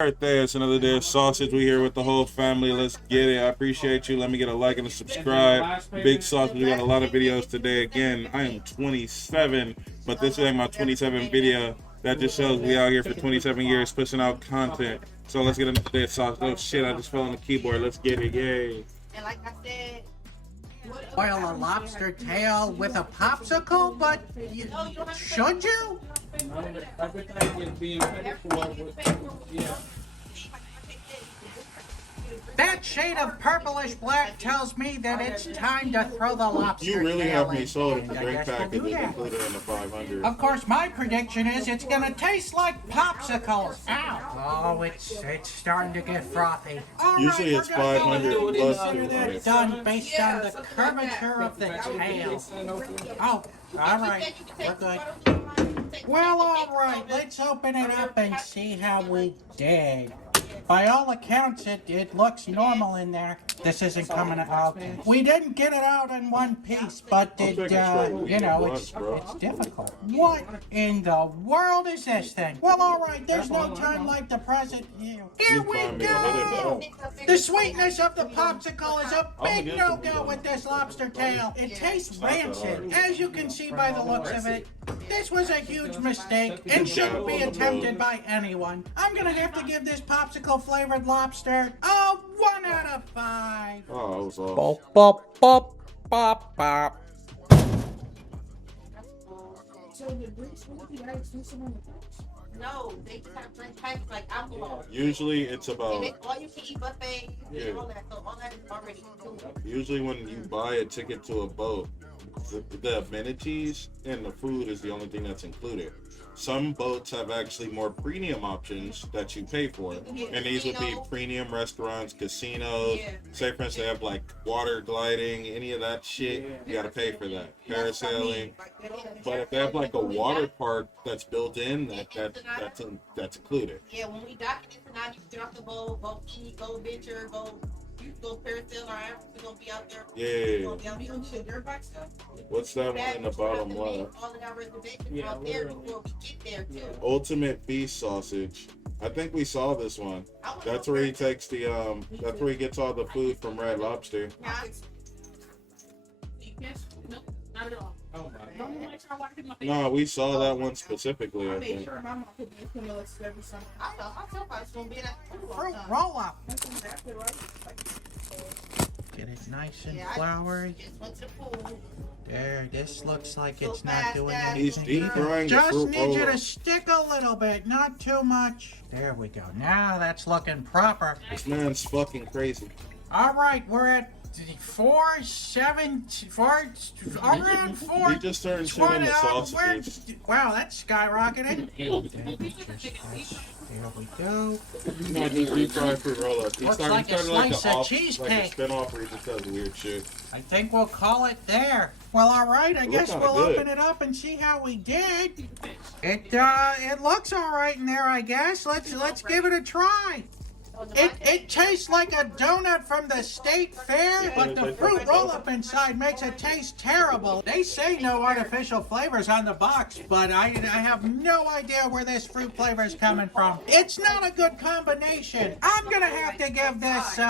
Right there, it's another day of sausage. We here with the whole family. Let's get it. I appreciate you. Let me get a like and a subscribe. Big sausage. We got a lot of videos today. Again, I am 27, but this is like my 27th video. That just shows we out here for 27 years pushing out content. So let's get into today's sausage. Oh shit, I just fell on the keyboard. Let's get it. Yay. And like I said, Boil a lobster tail with a popsicle, but should you? Everything is being paid for. Yeah. That shade of purplish black tells me that it's time to throw the lobster You really tail have me in. sold if the I drink guess we'll package do is that. included in the 500. Of course, my prediction is it's gonna taste like popsicles. Ow! Oh, it's starting to get frothy. All Usually right, it's we're gonna 500 go ahead and plus consider 200. that done based on the curvature of the tail. Oh, all right, we're good. Well, all right, let's open it up and see how we did. By all accounts, it looks normal in there. This isn't coming out. Okay. We didn't get it out in one piece, but it's difficult. What in the world is this thing? Well, all right, there's no time like the present. Here we go. The sweetness of the popsicle is a big no-go with this lobster tail. It tastes rancid, as you can see by the looks of it. This was a huge mistake and shouldn't be attempted by anyone. I'm gonna have to give this popsicle flavored lobster a 1 out of 5. Oh, I was off. Bop, bop, bop, bop, bop. no, they just have drink packs like alcohol. Usually it's And about, it's all you can eat buffet, Yeah. all that. So all that is already included. usually when you buy a ticket to a boat, the amenities and the food is the only thing that's included. Some boats have actually more premium options that you pay for, and these would be premium restaurants, casinos. Yeah. Say for instance, they have like water gliding, any of that shit, you gotta pay for that. Parasailing. But if they have like a water park that's built in, that's included. Yeah, when we dock it tonight, you get off the boat, go eat, go venture, go parasail, or we're gonna be out there. Yeah. We gonna do dirt bike stuff. What's that one in the bottom left? All of our reservations out there before we get there too. Ultimate Feast Sausage. I think we saw this one. That's where he takes the that's where he gets all the food from Red Lobster. Not at all. Oh my. No, we saw that one specifically, I think. I tell I was gonna be at Fruit roll up. Get it nice and floury. Just went to the pool. There, this looks like it's not doing anything. He's deep frying the Just fruit need you roll. to stick a little bit, not too much. There we go. Now that's looking proper. This man's fucking crazy. All right, we're at around four. He just turned shit into sausages. Wow, that's skyrocketed. There we go. He's not just deep frying fruit roll up. He's Looks starting like a like slice of cheesecake. like a spin-off where he just does weird shit. I think we'll call it there. Well, all right. I guess kinda we'll good. open it up and see how we did. It looks all right in there. I guess let's give it a try. It tastes like a donut from the state fair, but the fruit roll-up inside makes it taste terrible. They say no artificial flavors on the box, but I have no idea where this fruit flavor is coming from. It's not a good combination. I'm gonna have to give this 1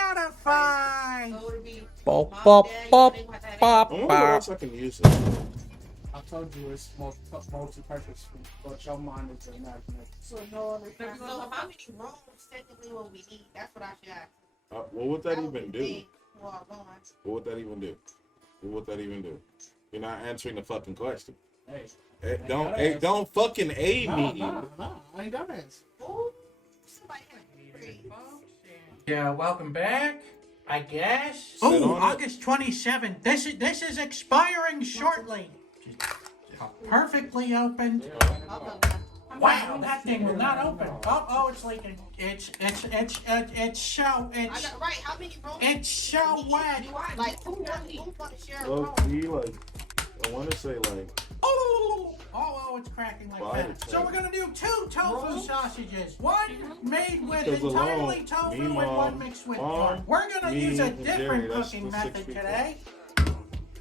out of 5. So it'll be Bop, mom, bop, dad, bop, you know, they bop, I wonder what bop. else I can use it. I told you it's multi-purpose, but your mind is imaginary. So no other. So how many rolls technically will we need? That's what I should ask. What would that even do? Well, go on. What would that even do? What would that even do? You're not answering the fucking question. Hey. Don't fucking aid me. No, I ain't got it. Ooh, somebody had a Yeah, welcome back. I guess. Sit on Oh, it. August 27th. This is expiring shortly. Perfectly opened. Wow, that thing will not open. Oh, it's leaking. It's so Right, how many rolls? it's so wet. Like, who want to share a Low roll? key, like, I want to say, like, Oh, it's cracking like 5 that. to So 10. we're gonna do 2 tofu sausages. One made with Because entirely alone, tofu me, and Mom, one mixed with Mom, corn. We're gonna me, use a and different Jerry, that's cooking the 6 method people. today.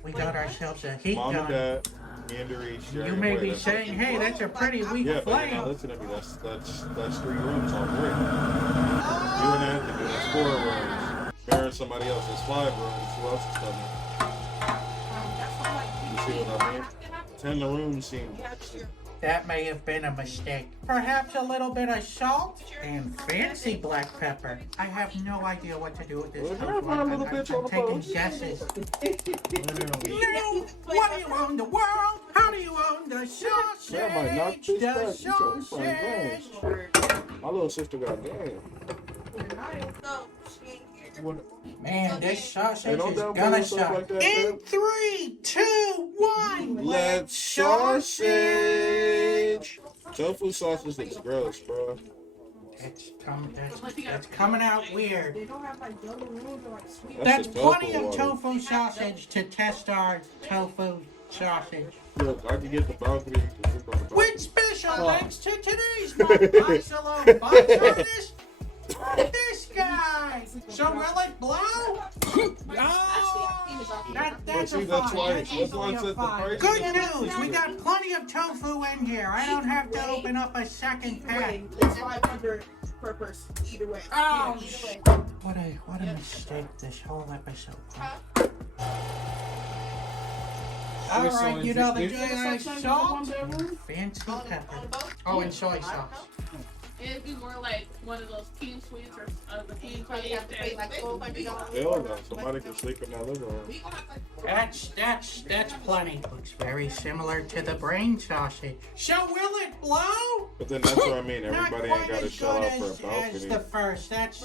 We got ourselves a heat Mom and gun. Dad. Meandering, sharing You may away. be That's saying, hey, that's a pretty weak yeah, but you're not flame. listening to me. That's 3 rooms on brick. You and Anthony, that's 4 rooms. Marrying somebody else, that's 5 rooms. Who else is coming? You see what I mean? 10 the room seems. That may have been a mistake. Perhaps a little bit of salt and fancy black pepper. I have no idea what to do with this Well, tofu. have a I'm little bitch on the taking post. guesses. No! What do you own the world? How do you own the sausage? That might knock this The back. You playing sausage. My little sister got game. Man, this Hey, sausage don't is downplay gonna stuff suck. like that, In man. 3, 2, 1. Let's sausage. Tofu sausage looks gross, bro. That's coming out weird. That's That's just plenty tofu of water. tofu sausage to test our tofu sausage. Look, I can get the balcony. With special thanks to today's Isolone box artist, this guy. So will it blow? Oh, that's see, a that's 5. why- That's that's why I easily a said the 5. price Good is news, we got plenty of tofu in here. I don't have to open up a second pack. It's 500 per person, either way. Oh, Either way. what a mistake this whole episode. All right, you know the salt, fancy pepper. Oh, and soy sauce. It'd be more like one of those king suites or the king Probably have to pay like $1,200. Hell no, somebody can sleep in that living room. That's plenty. Looks very similar to the brain sausage. So will it blow? But then that's what I mean. Not Everybody quite ain't got to as shell good out for a as balcony. the first. That's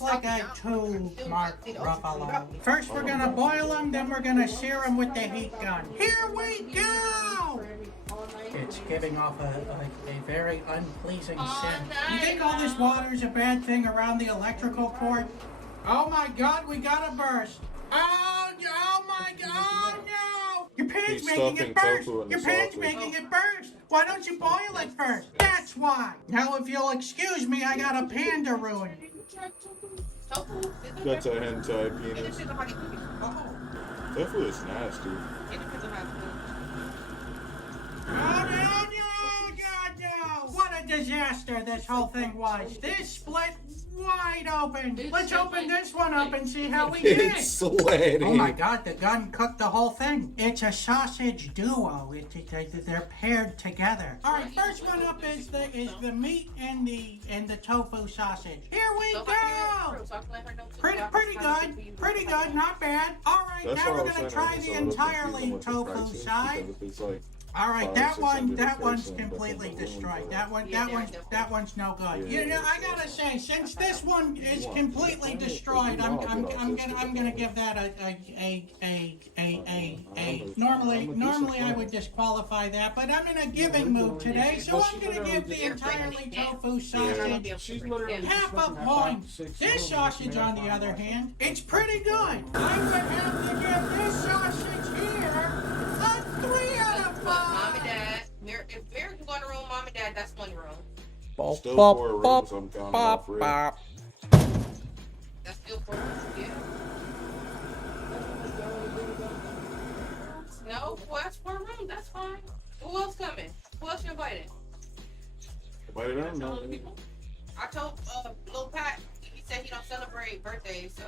like a 2 mark Ruffalo. First we're gonna boil them, then we're gonna sear them with the heat gun. Here we go! It's giving off a very unpleasing scent. You think all this water is a bad thing around the electrical cord? Oh my God, we got a burst. Oh my God, oh no! Your pan's He's making stuffing it burst. tofu in the Your pan's sausage. making it burst. Why don't you boil it first? That's why. Now if you'll excuse me, I got a pan to ruin. Tofu. That's a hentai It penis. depends on how you cook it. Oh. Tofu is nasty. It depends on how you cook Oh no, God no! What a disaster this whole thing was. This split wide open. Let's open this one up and see how we did. It's sweaty. Oh my God, the gun cooked the whole thing. It's a sausage duo. They're paired together. All right, first one up is the meat and the tofu sausage. Here we So if I go. can get it, so I can let her know too. Pretty good, not bad. All right, That's now why I we're was gonna saying try it's the a little entirely confusing what the tofu price is, side. because if it's like All right, 500-600 that one's person, completely that's destroyed. unbelievable. That one's no good. Yeah. You know, I gotta say, since this one is completely destroyed, I'm gonna give that a. Normally I would disqualify that, but I'm in a giving mood today, so I'm gonna give the entirely tofu sausage She's literally half just a looking at point. 5, 6 This rooms sausage, in on the there. other hand, it's pretty good. I would have to give this sausage here a 3 out of 5. Mom and Dad. If Mary can go in the room, Mom and Dad, that's one room. Still 4 rooms, I'm counting off red. That's still 4 rooms, yeah. No, well, that's 4 rooms, that's fine. Who else coming? Who else you invited? Wait, I don't know. I told Lil Pat, he said he don't celebrate birthdays, so.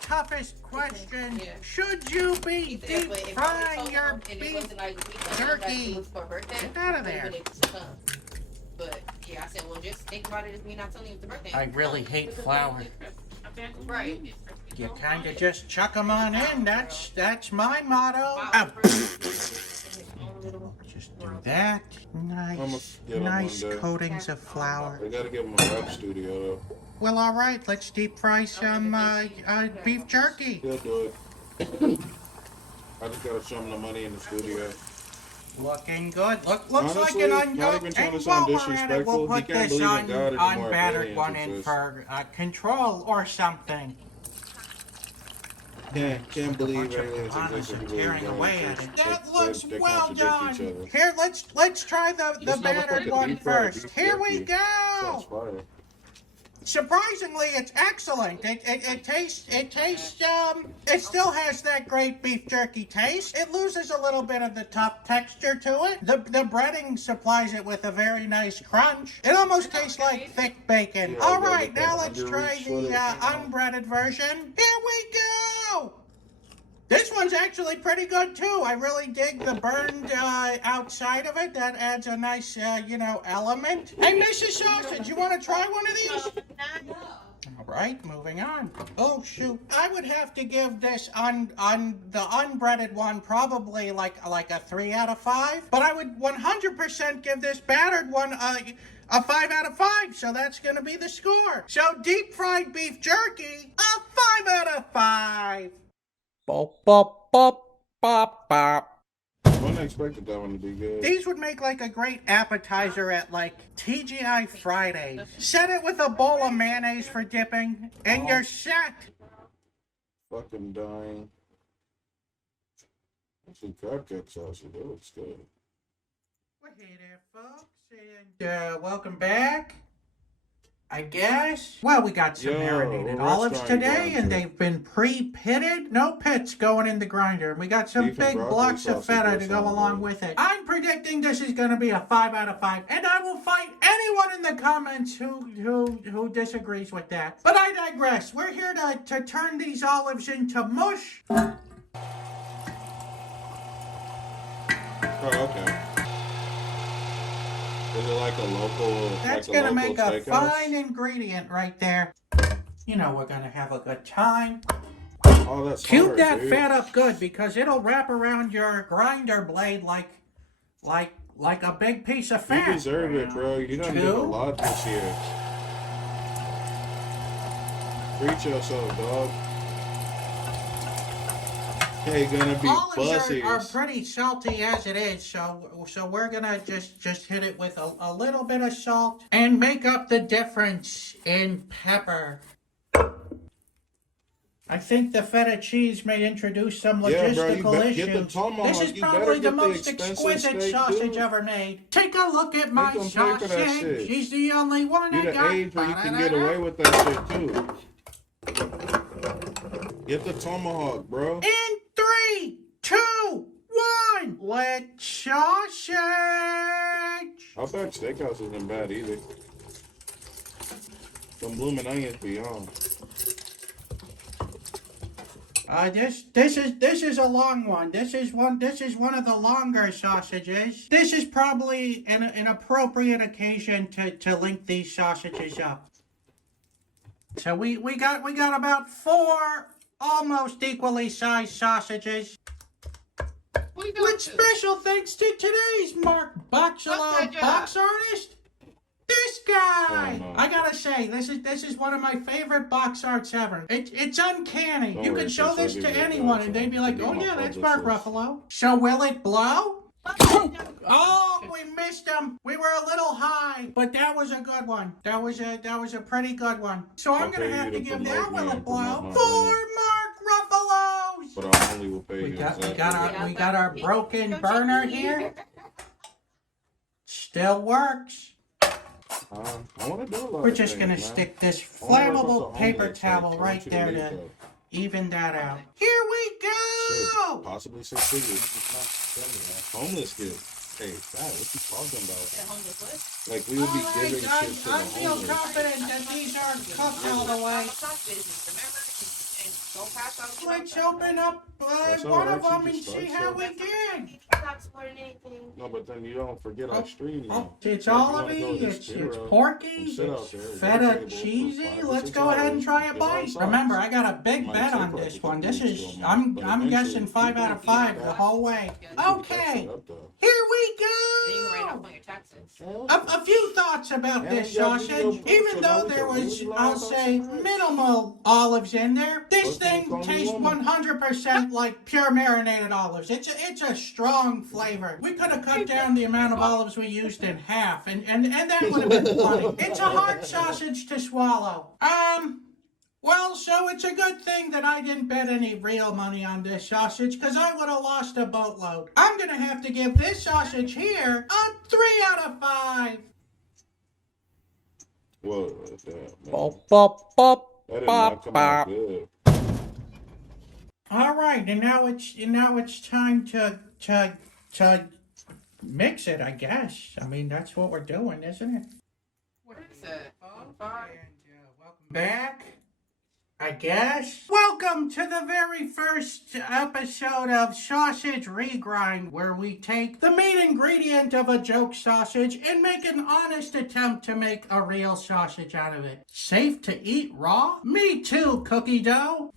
Toughest question. Yeah. Should you He be said, deep but if I frying told your him and it beef? wasn't like we turkey. it was for a birthday, Get out of he there. wouldn't able to come. But yeah, I said, well, just think about it as me not telling you it's a birthday. I really hate flour. Right. You kind of just chuck them on in. That's my motto. Wow. Just do that. I'ma Nice, get 'em nice one day. coatings of flour. They gotta give him a rap studio though. Well, all right. Let's deep fry some beef jerky. He'll do it. I just gotta show him the money in the studio. Looking good. Looks Honestly, like an not even trying to sound disrespectvel, we'll he put can't this believe in God anymore if unbattered aliens one in exist. for control or something. Can't believe aliens Piranhas exist. are if you really tearing don't. away at it. That They- looks they well contradict each done. other. Here, let's try the This battered motherfucker one deep fried first. beef Here we jerky. Sounds go. fire. Surprisingly, it's excellent. It tastes, it still has that great beef jerky taste. It loses a little bit of the tough texture to it. The breading supplies it with a very nice crunch. It almost tastes like thick bacon. Yeah, All gotta right, get that now let's try underreach with the it. unbreaded version. Here we go! This one's actually pretty good too. I really dig the burned outside of it. That adds a nice, element. Hey, Mrs. Sausage, you want to try one of these? All right, moving on. Oh shoot! I would have to give this on the unbreaded one probably like a 3 out of 5. But I would 100% give this battered one a 5 out of 5. So that's gonna be the score. So deep fried beef jerky, a 5 out of 5. Bop, bop, bop, bop, bop. I wouldn't expected that one to be good. These would make like a great appetizer at like TGI Fridays. Set it with a bowl of mayonnaise for dipping, and you're set. Fucking dying. That's some crab cake sausage. That looks good. Well, hey there, folks, and welcome back. I guess. Well, we got some marinated what olives restaurant you today, going and to? they've been pre-pitted. No pits going in the grinder. And we got some Beef and big broccoli blocks of sausage, feta that to go sounds along good. with it. I'm predicting this is going to be a 5 out of 5, and I will fight anyone in the comments who disagrees with that. But I digress. We're here to turn these olives into mush. Oh, okay. Is it like a local? That's like gonna local make a steakhouse? fine ingredient right there. You know we're gonna have a good time. Oh, that's Cube hard, that dude. fat up good because it'll wrap around your grinder blade like a big piece of You fat. deserve it, bro. You done did a lot this year. Treat yourself, dog. Hey, gonna be Olives are bussies. pretty salty as it is, so we're gonna just hit it with a little bit of salt and make up the difference in pepper. I think the feta cheese may introduce some Yeah, bro, you logistical better get the issues. tomahawk. This is You better probably the get the most expensive exquisite steak, sausage dude. ever made. Take a look at my them pay for that sausage. shit. She's the only one You I the got. age where you can get away with that shit too. Get the tomahawk, bro. In 3, 2, 1, let's sausage. I bet steakhouse isn't bad either. Some blooming onions be on. This is a long one. This is one of the longer sausages. This is probably an appropriate occasion to link these sausages up. So we got about 4 almost equally sized sausages. What are you doing? With special thanks to today's Mark Boxalo What's that box artist. This guy! Oh, no. I gotta say, this is one of my favorite box arts ever. It's uncanny. Don't You worry, could show sis, I'll this give to you a anyone box and they'd art. be like, Give oh me yeah, my that's Mark publicist. Ruffalo. So will it blow? Oh, we missed him. We were a little high, but that was a good one. That was a pretty good one. So I'm I'll gonna pay have you to to give promote that me will and it blow promote my for brand. Mark Ruffalo's. But I only will pay We you got exactly. our broken burner here. Still works. I want to do a lot We're of just things, gonna man. stick this I wanna work flammable with the paper homeless, towel like, right there to though. even that out. Here we Shit, go! possibly 6 figures. Homeless kids. Hey, God, what you talking about? Like, we would be Alright, giving I shit to the feel homeless. confident that these are cooked all the way. Let's open up That's one alright, of them you and just see start how something. we did. No, but then you don't forget I stream Oh, now. it's So if you all wanna of go it. to It's Spiro porky, and sit out there, it's get a feta table for cheesy. 5 or Let's 6 go ahead and hours, try a get bite. outside. Remember, I got a big Might bet take on like this a one. couple This weeks is to a month, but I'm eventually guessing you 5 can out of eat 5 the that. whole way. You can pick that Okay, shit up, though. here we Then you write go. off on your taxes. A few thoughts about Yeah, this you got video sausage. proof, Even so though now we there can was, really lie I'll about say, some rice. minimal olives in there, this What can you thing call me tastes woman? 100% like pure marinated olives. It's a strong flavor. We could have cut down the amount of olives we used in half, and that would have been funny. It's a hard sausage to swallow. Well, so it's a good thing that I didn't bet any real money on this sausage, because I would have lost a boatload. I'm going to have to give this sausage here a 3 out of 5. Whoa, damn, man. Bop, bop, bop, That did not come out bop. good. All right, and now it's time to mix it, I guess. I mean, that's what we're doing, isn't it? What is that? Welcome back, I guess. Welcome to the very first episode of Sausage Regrind, where we take the main ingredient of a joke sausage and make an honest attempt to make a real sausage out of it. Safe to eat raw? Me too, cookie dough.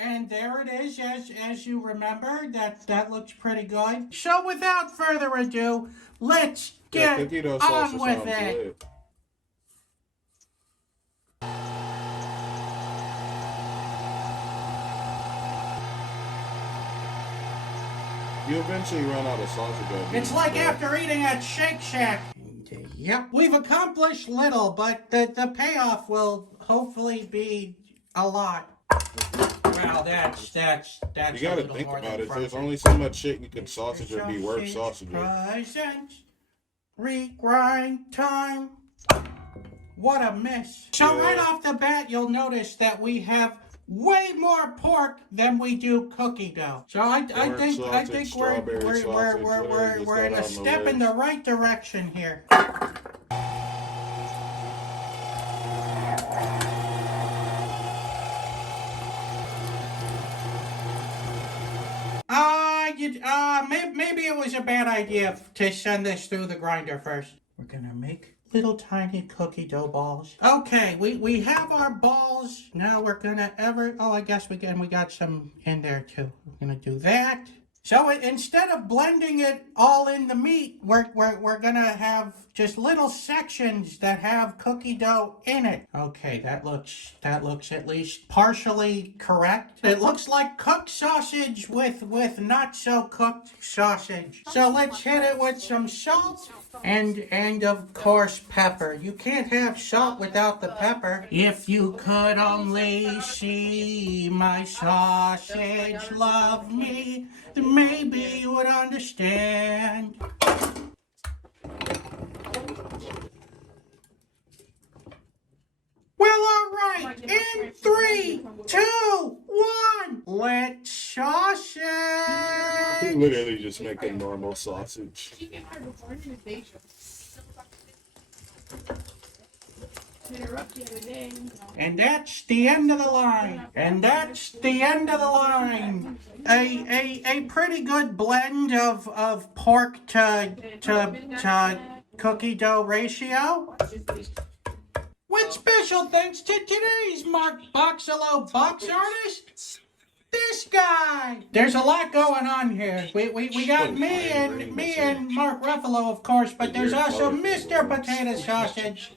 And there it is, as you remember, that looks pretty good. So without further ado, let's Yeah, get cookie dough on sausage with sounds it. good. You eventually run out of sausage. It's like after eating at Shake Shack. Yep. We've accomplished little, but the payoff will hopefully be a lot. Well, that's You a gotta little think more about than it. There's front. only so much shit you can sausage or be worth sausage. Presents. Regrind time. What a miss. So Yeah. right off the bat, you'll notice that we have way more pork than we do cookie dough. So I think sausage, strawberry sausage, whatever you we're in a just got on the step in the list. right direction here. Maybe it was a bad idea to send this through the grinder first. We're gonna make little tiny cookie dough balls. Okay, we have our balls. Now we're gonna I guess we got some in there too. We're gonna do that. So instead of blending it all in the meat, we're gonna have just little sections that have cookie dough in it. Okay, that looks at least partially correct. It looks like cooked sausage with not so cooked sausage. So let's hit it with some salt and of course pepper. You can't have salt without the pepper. If you could only see my sausage love me, then maybe you would understand. Well, all right. In 3, 2, 1. Let's sausage. Literally just make a normal sausage. And that's the end of the line. And that's the end of the line. A pretty good blend of pork to cookie dough ratio. With special thanks to today's Mark Boxalo box artist, this guy. There's a lot going on here. We got me and Mark Ruffalo, of course, but there's also Mr. Potato Sausage.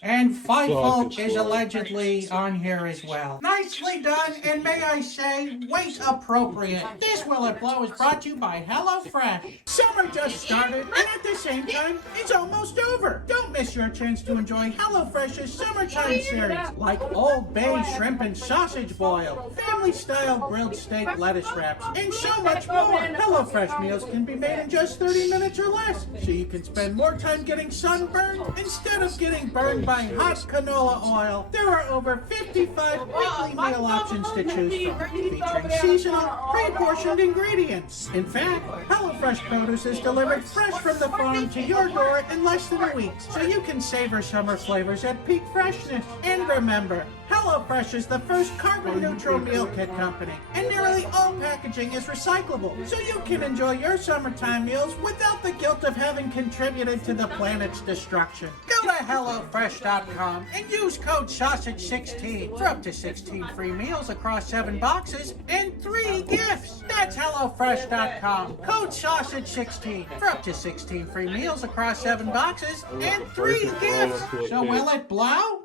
And Feifel is allegedly on here as well. Nicely done, and may I say, weight appropriate. This Will It Blow is brought to you by HelloFresh. Summer just started, and at the same time, it's almost over. Don't miss your chance to enjoy HelloFresh's summertime series, like Old Bay shrimp and sausage boil, family-style grilled steak lettuce wraps, and so much more. HelloFresh meals can be made in just 30 minutes or less, so you can spend more time getting sunburned instead of getting burned by hot canola oil. There are over 55 weekly meal options to choose from, featuring seasonal, pre-portioned ingredients. In fact, HelloFresh produce is delivered fresh from the farm to your door in less than a week, so you can savor summer flavors at peak freshness. And remember, HelloFresh is the first carbon-neutral meal kit company, and nearly all packaging is recyclable, so you can enjoy your summertime meals without the guilt of having contributed to the planet's destruction. Go to HelloFresh.com and use code SAUSAGE16 for up to 16 free meals across 7 boxes and 3 gifts. That's HelloFresh.com. Code SAUSAGE16 for up to 16 free meals across 7 boxes and 3 gifts. So will it blow?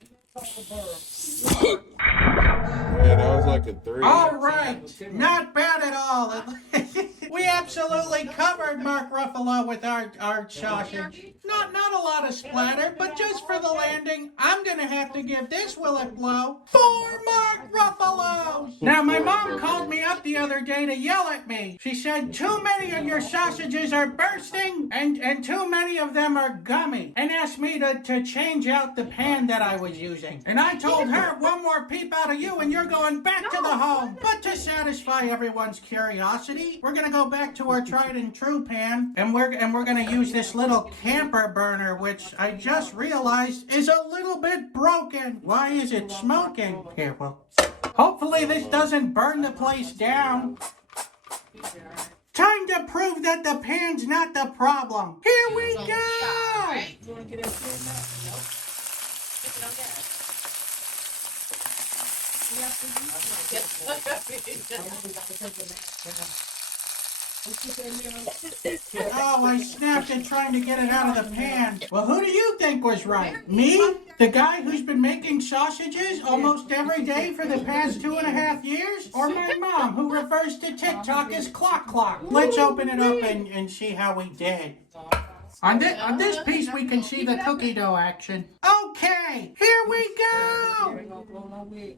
Yeah, that was like a 3. All right, not bad at all. We absolutely covered Mark Ruffalo with our sausage. Not a lot of splatter, but just for the landing, I'm gonna have to give this Willet blow 4 Mark Ruffalos. Now my mom called me up the other day to yell at me. She said too many of your sausages are bursting and too many of them are gummy, and asked me to change out the pan that I was using. And I told her, one more peep out of you and you're going back to the home. But to satisfy everyone's curiosity, we're gonna go back to our tried and true pan, and we're gonna use this little camper burner, which I just realized is a little bit broken. Why is it smoking? Here, well, hopefully this doesn't burn the place down. Time to prove that the pan's not the problem. Here we go! Right? You want to get that shit now? Nope. Stick it on gas. Oh, I snapped it trying to get it out of the pan. Well, who do you think was right? Me? The guy who's been making sausages almost every day for the past 2.5 years? Or my mom, who refers to TikTok as Clock Clock? Let's open it up and see how we did. On this piece, we can see the cookie dough action. Okay, here we go!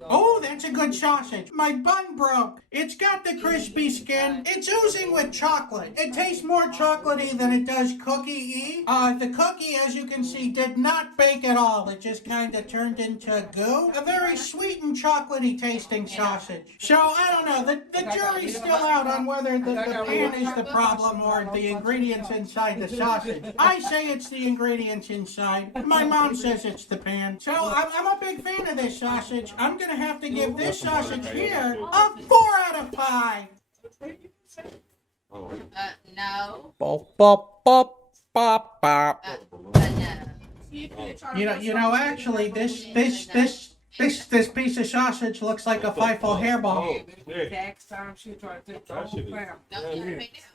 Oh, that's a good sausage. My bun broke. It's got the crispy skin. It's oozing with chocolate. It tastes more chocolatey than it does cookie-y. The cookie, as you can see, did not bake at all. It just kind of turned into goo. A very sweet and chocolatey tasting sausage. So, I don't know. The jury's still out on whether the pan is the problem or the ingredients inside the sausage. I say it's the ingredients inside. My mom says it's the pan. So I'm a big fan of this sausage. I'm gonna have to give this sausage here a 4 out of 5. No. Bop bop bop bop bop. No. You know. Actually, this piece of sausage looks like a Fifo hairball. Next time she try to take the whole family. No, you gotta pay now.